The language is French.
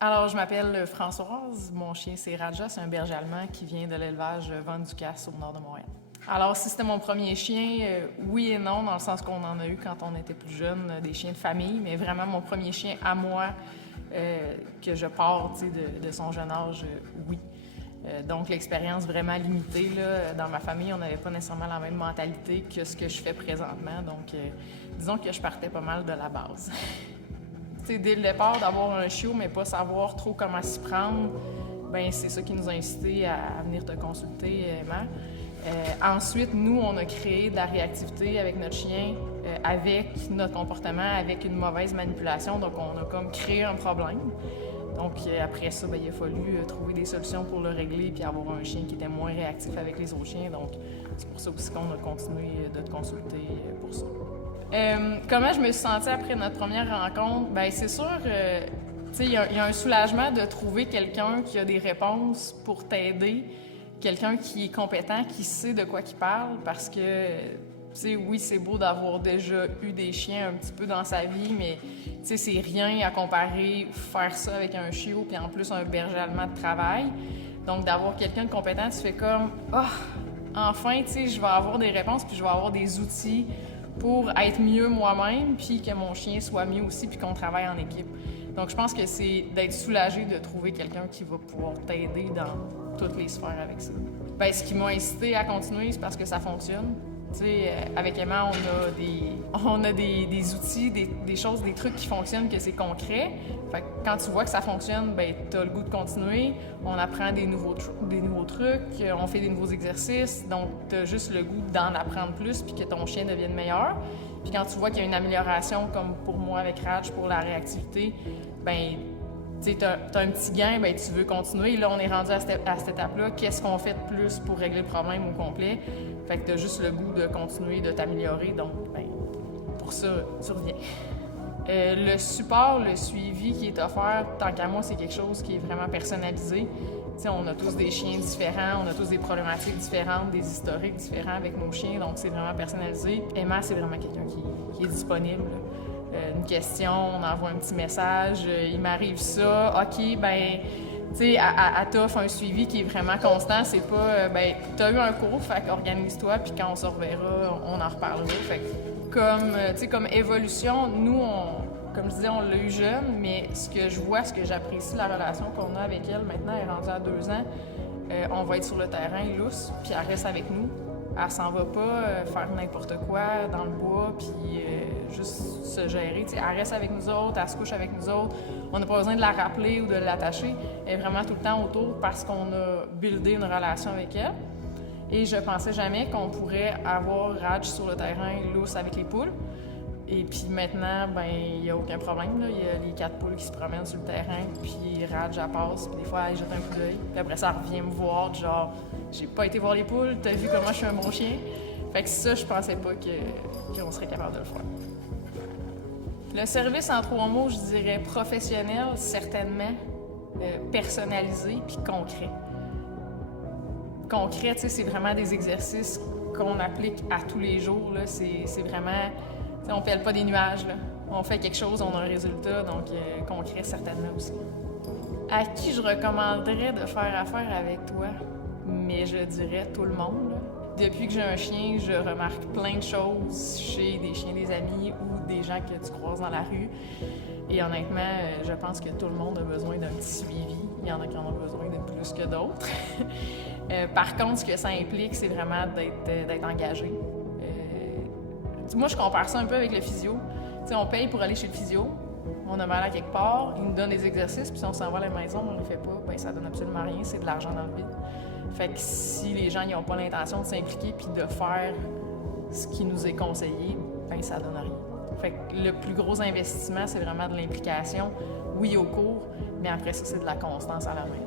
Alors, je m'appelle Françoise. Mon chien, c'est Raja. C'est un berger allemand qui vient de l'élevage Van-Ducasse au nord de Montréal. Alors, si c'était mon premier chien, oui et non, dans le sens qu'on en a eu quand on était plus jeune, des chiens de famille, mais vraiment mon premier chien à moi, que je porte de son jeune âge, oui. Donc, l'expérience vraiment limitée. Là, dans ma famille, on n'avait pas nécessairement la même mentalité que ce que je fais présentement. Donc, disons que je partais pas mal de la base. Dès le départ, d'avoir un chiot, mais pas savoir trop comment s'y prendre, ben c'est ça qui nous a incité à venir te consulter, Emma. Ensuite, nous, on a créé de la réactivité avec notre chien, avec notre comportement, avec une mauvaise manipulation. Donc, on a comme créé un problème. Donc, après ça, ben, il a fallu trouver des solutions pour le régler puis avoir un chien qui était moins réactif avec les autres chiens. Donc, c'est pour ça aussi qu'on a continué de te consulter pour ça. Comment je me suis sentie après notre première rencontre? Bien, c'est sûr, il y a un soulagement de trouver quelqu'un qui a des réponses pour t'aider, quelqu'un qui est compétent, qui sait de quoi il parle, parce que, oui, c'est beau d'avoir déjà eu des chiens un petit peu dans sa vie, mais c'est rien à comparer faire ça avec un chiot, puis en plus un berger allemand de travail. Donc, d'avoir quelqu'un de compétent, tu fais comme « Ah, enfin, je vais avoir des réponses, puis je vais avoir des outils pour être mieux moi-même, puis que mon chien soit mieux aussi, puis qu'on travaille en équipe. » Donc, je pense que c'est d'être soulagé de trouver quelqu'un qui va pouvoir t'aider dans toutes les sphères avec ça. Bien, ce qui m'a incité à continuer, c'est parce que ça fonctionne. Avec Emma, on a des outils, des choses, des trucs qui fonctionnent, que c'est concret. Fait que quand tu vois que ça fonctionne, ben t'as le goût de continuer. On apprend des nouveaux trucs, on fait des nouveaux exercices. Donc, t'as juste le goût d'en apprendre plus puis que ton chien devienne meilleur. Puis quand tu vois qu'il y a une amélioration, comme pour moi avec Raj, pour la réactivité, ben t'as un petit gain, ben tu veux continuer. Là, on est rendu à cette étape-là. Qu'est-ce qu'on fait de plus pour régler le problème au complet? Fait que t'as juste le goût de continuer, de t'améliorer. Donc, ben, pour ça, tu reviens. Le support, le suivi qui est offert, tant qu'à moi, c'est quelque chose qui est vraiment personnalisé. T'sais, on a tous des chiens différents, on a tous des problématiques différentes, des historiques différents avec nos chiens, donc c'est vraiment personnalisé. Emma, c'est vraiment quelqu'un qui est disponible. Une question, on envoie un petit message, il m'arrive ça, OK, ben, tu sais, elle t'offre un suivi qui est vraiment constant. C'est pas, ben, t'as eu un cours, fait qu'organise-toi, puis quand on se reverra, on en reparlera. Fait que comme évolution, nous, comme je disais, on l'a eu jeune, mais ce que je vois, ce que j'apprécie, la relation qu'on a avec elle, maintenant, elle est rendue à 2 ans, on va être sur le terrain, lousse, puis elle reste avec nous. Elle s'en va pas faire n'importe quoi dans le bois, puis juste se gérer. T'sais, elle reste avec nous autres, elle se couche avec nous autres. On n'a pas besoin de la rappeler ou de l'attacher. Elle est vraiment tout le temps autour parce qu'on a buildé une relation avec elle. Et je pensais jamais qu'on pourrait avoir Raj sur le terrain lousse avec les poules. Et puis maintenant, ben il n'y a aucun problème. Il y a les 4 poules qui se promènent sur le terrain, puis Raj, elle passe, puis des fois, elle jette un coup d'œil. Puis après ça, elle revient me voir, genre, j'ai pas été voir les poules, t'as vu comment je suis un bon chien? Fait que ça, je pensais pas qu'on serait capable de le faire. Le service, en 3 mots, je dirais professionnel, certainement, personnalisé, puis concret. Concret, tu sais, c'est vraiment des exercices qu'on applique à tous les jours, là. C'est vraiment... On ne pèle pas des nuages, là. On fait quelque chose, on a un résultat, donc concret certainement aussi. À qui je recommanderais de faire affaire avec toi? Mais je dirais tout le monde, là. Depuis que j'ai un chien, je remarque plein de choses chez des chiens des amis ou des gens que tu croises dans la rue. Et honnêtement, je pense que tout le monde a besoin d'un petit suivi. Il y en a qui en ont besoin de plus que d'autres. Par contre, ce que ça implique, c'est vraiment d'être engagé. Moi, je compare ça un peu avec le physio. T'sais, on paye pour aller chez le physio, on a mal à quelque part, il nous donne des exercices, puis si on s'en va à la maison, on ne les fait pas, ben ça donne absolument rien, c'est de l'argent dans le vide. Fait que si les gens n'ont pas l'intention de s'impliquer puis de faire ce qui nous est conseillé, ben ça donne rien. Fait que le plus gros investissement, c'est vraiment de l'implication, oui, au cours, mais après ça, c'est de la constance à la main.